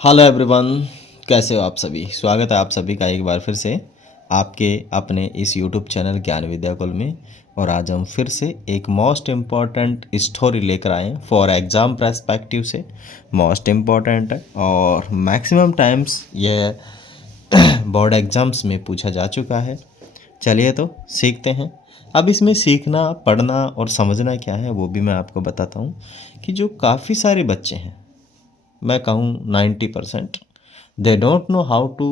Hello everyone, कैसे हो आप सभी। स्वागत है आप सभी का एक बार फिर से आपके अपने इस यूट्यूब चैनल ज्ञान विद्याकुल में। और आज हम फिर से एक मोस्ट इम्पॉर्टेंट स्टोरी लेकर आए हैं फॉर एग्ज़ाम पर्सपेक्टिव से। मोस्ट इम्पॉर्टेंट है और मैक्सिमम टाइम्स ये बोर्ड एग्ज़ाम्स में पूछा जा चुका है। चलिए तो सीखते हैं। अब इसमें सीखना, पढ़ना और समझना क्या है वो भी मैं आपको बताता हूँ कि जो काफ़ी सारे बच्चे हैं, मैं कहूँ 90%, they don't know how to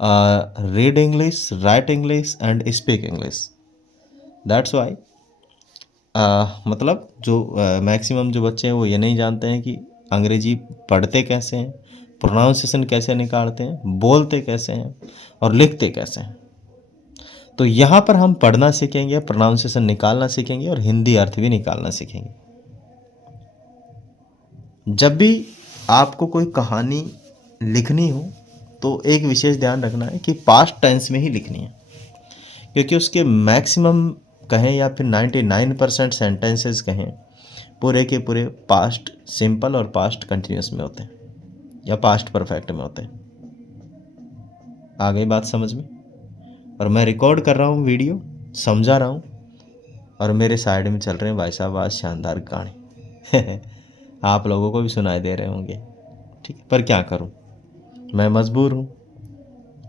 read English, write English and speak English. That's why मतलब जो मैक्सिमम जो बच्चे हैं वो ये नहीं जानते हैं कि अंग्रेजी पढ़ते कैसे हैं, प्रोनाउंसिएशन कैसे निकालते हैं, बोलते कैसे हैं और लिखते कैसे हैं। तो यहाँ पर हम पढ़ना सीखेंगे, प्रोनाउंसिएशन निकालना सीखेंगे और हिंदी अर्थ भी निकालना सीखेंगे। जब भी आपको कोई कहानी लिखनी हो तो एक विशेष ध्यान रखना है कि पास्ट टेंस में ही लिखनी है, क्योंकि उसके मैक्सिमम कहें या फिर 99% सेंटेंसेस कहें पूरे के पूरे पास्ट सिंपल और पास्ट कंटिन्यूस में होते हैं या पास्ट परफेक्ट में होते हैं। आ गई बात समझ में। और मैं रिकॉर्ड कर रहा हूँ वीडियो, समझा रहा हूँ, और मेरे साइड में चल रहे हैं भाई साहब आज शानदार गाने आप लोगों को भी सुनाई दे रहे होंगे, ठीक है, पर क्या करूँ, मैं मजबूर हूँ।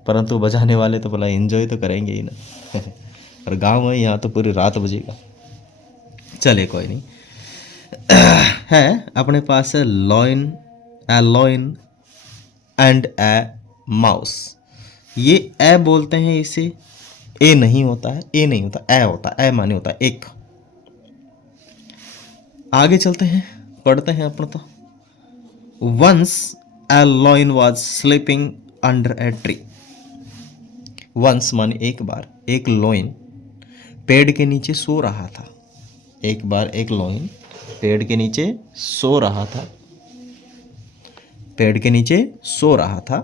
परंतु बजाने वाले तो बोला एंजॉय तो करेंगे ही ना और गाँव में यहाँ तो पूरी रात बजेगा। चले कोई नहीं। है अपने पास है lion, a lion and a mouse. ये ए बोलते हैं इसे, ए नहीं होता है, ए नहीं होता, ए होता है, ए माने होता है एक। आगे चलते हैं, पढ़ते हैं अपना। तो once a lion was sleeping under a tree. Once माने एक बार, एक लॉइन पेड़ के नीचे सो रहा था। एक बार एक लॉइन पेड़ के नीचे सो रहा था, पेड़ के नीचे सो रहा था।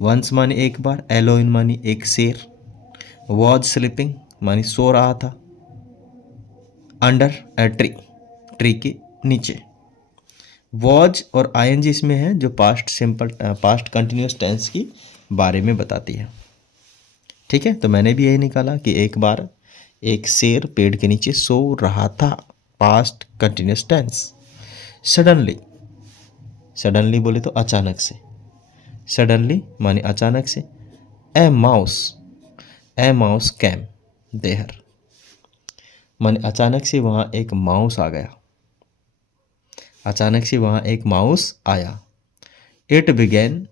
वंस माने एक बार, एलोइन मानी एक शेर, वॉज स्लीपिंग मानी सो रहा था, अंडर ए ट्री, ट्री के नीचे। वॉज और आईएनजी इसमें है जो past simple past continuous tense की बारे में बताती है। ठीक है, तो मैंने भी यही निकाला कि एक बार एक शेर पेड़ के नीचे सो रहा था, past continuous tense. Suddenly, suddenly बोले तो अचानक से, सडनली माने अचानक से। A mouse, a mouse came there माने अचानक से वहाँ एक माउस आ गया, अचानक से वहाँ एक माउस आया। It began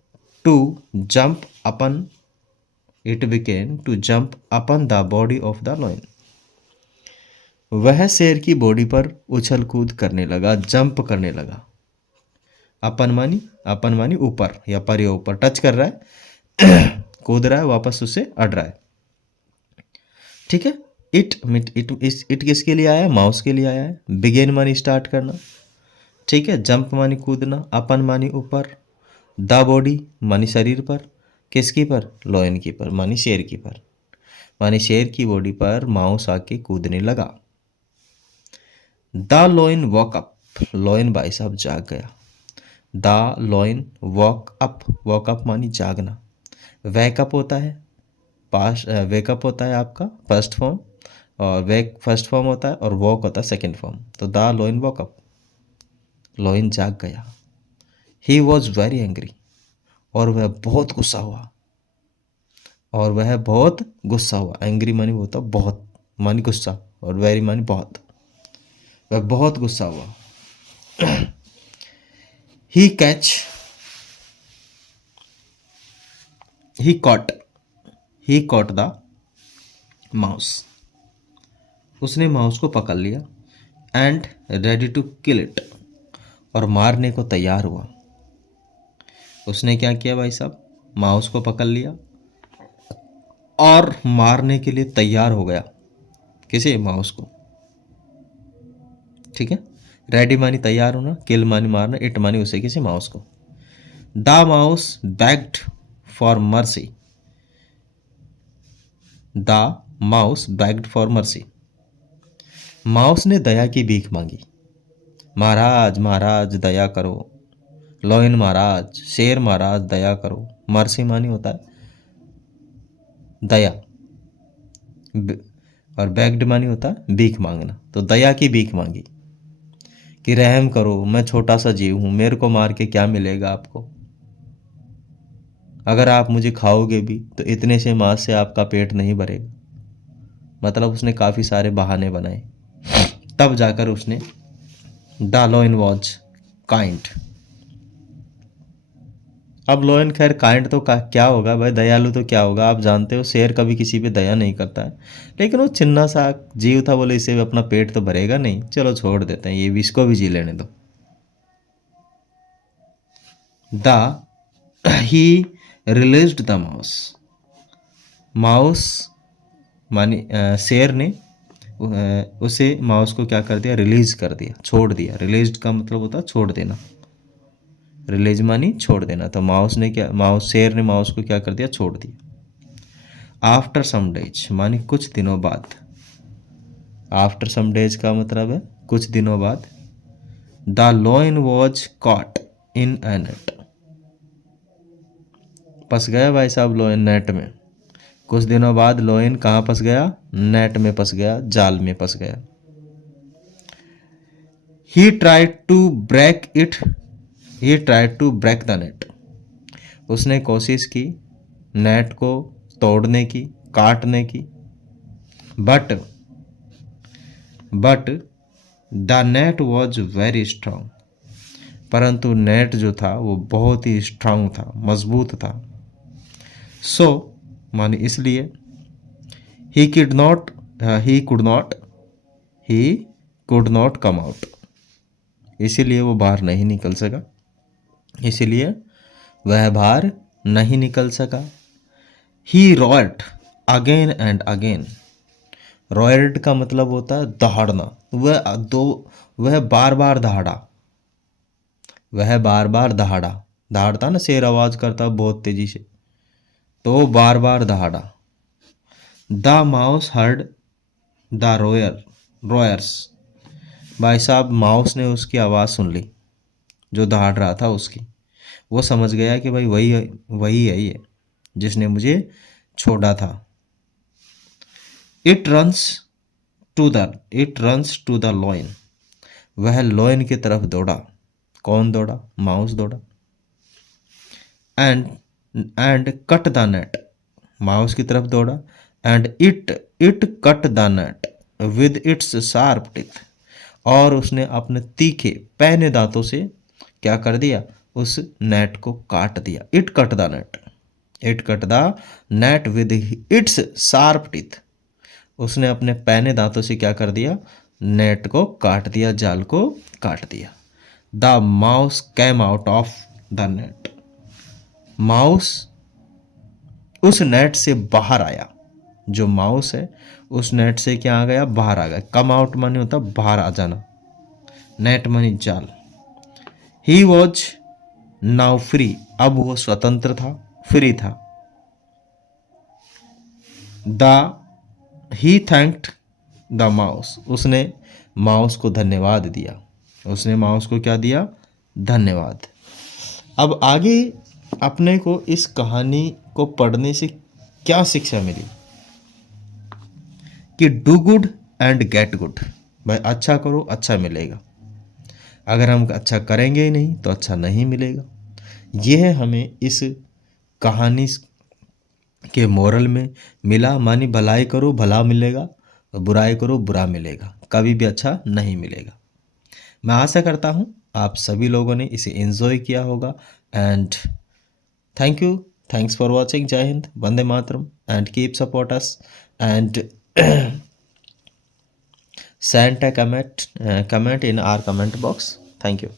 to jump upon, it began to jump upon the body of the lion. वह शेर की बॉडी पर उछल कूद करने लगा, जंप करने लगा। अपन मानी, अपन मानी ऊपर या पर या ऊपर टच कर रहा है कूद रहा है, वापस उससे अड़ रहा है। ठीक है, इट इट किसके लिए आया है, माउस के लिए आया है। बिगेन मानी स्टार्ट करना, ठीक है। जंप मानी कूदना, अपन मानी ऊपर, द बॉडी मानी शरीर पर, किसकी पर, लॉयन की पर मानी शेर की पर, मानी शेर की बॉडी पर माउस आके कूदने लगा। The lion walk up, lion भाई साहब जाग गया। The lion walk up, walk up मानी जागना। वैकअप होता है पास्ट, वेकअप होता है आपका फर्स्ट फॉर्म, और वेक फर्स्ट फॉर्म होता है, और वॉक होता है सेकेंड फॉर्म। तो the lion walk up, lion जाग गया। ही वॉज वेरी एंग्री, और वह बहुत गुस्सा हुआ, और वह बहुत गुस्सा हुआ। एंग्री मानी होता बहुत, मानी गुस्सा, और वेरी मानी बहुत, वह बहुत गुस्सा हुआ। He catch, he caught, he caught the mouse, उसने माउस को पकड़ लिया। And ready to kill it, और मारने को तैयार हुआ। उसने क्या किया भाई साहब, माउस को पकड़ लिया और मारने के लिए तैयार हो गया। किसे, माउस को। ठीक है, रेडी मानी तैयार होना, किल मानी मारना, इट मानी उसे, किसी माउस को। The mouse bagged for mercy, the mouse bagged for mercy, mouse ने दया की भीख मांगी। महाराज महाराज दया करो, लॉयन महाराज, शेर महाराज दया करो। मर्सी मानी होता है दया, और बेग्ड मानी होता है भीख मांगना। तो दया की भीख मांगी कि रहम करो, मैं छोटा सा जीव हूं, मेरे को मार के क्या मिलेगा आपको, अगर आप मुझे खाओगे भी तो इतने से मांस से आपका पेट नहीं भरेगा। मतलब उसने काफ़ी सारे बहाने बनाए, तब जाकर उसने द लॉयन वॉज काइंड। अब लॉयन खैर काइंड तो क्या होगा भाई, दयालु तो क्या होगा, आप जानते हो शेर कभी किसी पे दया नहीं करता है। लेकिन वो चिन्ना सा जीव था, बोले इससे भी अपना पेट तो भरेगा नहीं, चलो छोड़ देते हैं, ये भी इसको भी जी लेने दो। The he released the mouse, mouse मानी शेर ने उसे माउस को क्या कर दिया, रिलीज कर दिया, छोड़ दिया। रिलीज्ड का मतलब होता है छोड़ देना, रिलीज मानी छोड़ देना। तो शेर ने माउस को क्या कर दिया, छोड़ दिया। आफ्टर सम डेज मानी कुछ दिनों बाद, आफ्टर सम डेज का मतलब है कुछ दिनों बाद। The lion was caught in A net, फंस गया भाई साहब लॉयन नेट में। कुछ दिनों बाद लॉयन कहाँ फंस गया, नेट में फंस गया, जाल में फंस गया। He tried to break it, he tried to break the net, उसने कोशिश की नेट को तोड़ने की, काटने की। But the net was very strong, परंतु नेट जो था वो बहुत ही स्ट्रांग था, मजबूत था। सो माने इसलिए he could not come out, इसीलिए वो बाहर नहीं निकल सका, इसीलिए वह बाहर नहीं निकल सका। ही रॉयड अगेन एंड अगेन, रॉयड का मतलब होता है दहाड़ना, वह बार बार दहाड़ा, वह बार बार दहाड़ा, दहाड़ता ना शेर आवाज करता बहुत तेजी से, तो बार बार दहाड़ा। द माउस हर्ड द रॉयर्स, भाई साहब माउस ने उसकी आवाज़ सुन ली, जो दहाड़ रहा था उसकी। वो समझ गया कि भाई वही है ये जिसने मुझे छोड़ा था। It runs to the lion, वह लॉयन की तरफ दौड़ा। कौन दौड़ा, माउस दौड़ा। And cut the net, mouse की तरफ दौड़ा। And it cut the net with its sharp teeth, और उसने अपने तीखे पैने दांतों से क्या कर दिया, उस नेट को काट दिया। It cut the net with its sharp teeth, उसने अपने पैने दांतों से क्या कर दिया, नेट को काट दिया, जाल को काट दिया। The mouse came out of the net, mouse उस नेट से बाहर आया, जो माउस है उस नेट से क्या आ गया, बाहर आ गया। कम आउट माने होता बाहर आ जाना, नेट मानी जाल। ही वॉज नाउ फ्री, अब वो स्वतंत्र था, फ्री था। ही थैंक्ड द माउस, उसने माउस को धन्यवाद दिया, उसने माउस को क्या दिया, धन्यवाद। अब आगे अपने को इस कहानी को पढ़ने से क्या शिक्षा मिली कि do good and get good, भाई अच्छा करो अच्छा मिलेगा, अगर हम अच्छा करेंगे ही नहीं तो अच्छा नहीं मिलेगा। यह हमें इस कहानी के मोरल में मिला, मानी भलाई करो भला मिलेगा, बुराई करो बुरा मिलेगा, कभी भी अच्छा नहीं मिलेगा। मैं आशा करता हूँ आप सभी लोगों ने इसे एंजॉय किया होगा। And thanks for watching. जय हिंद, वंदे मातरम, and keep support us and send a comment in our comment box. Thank you.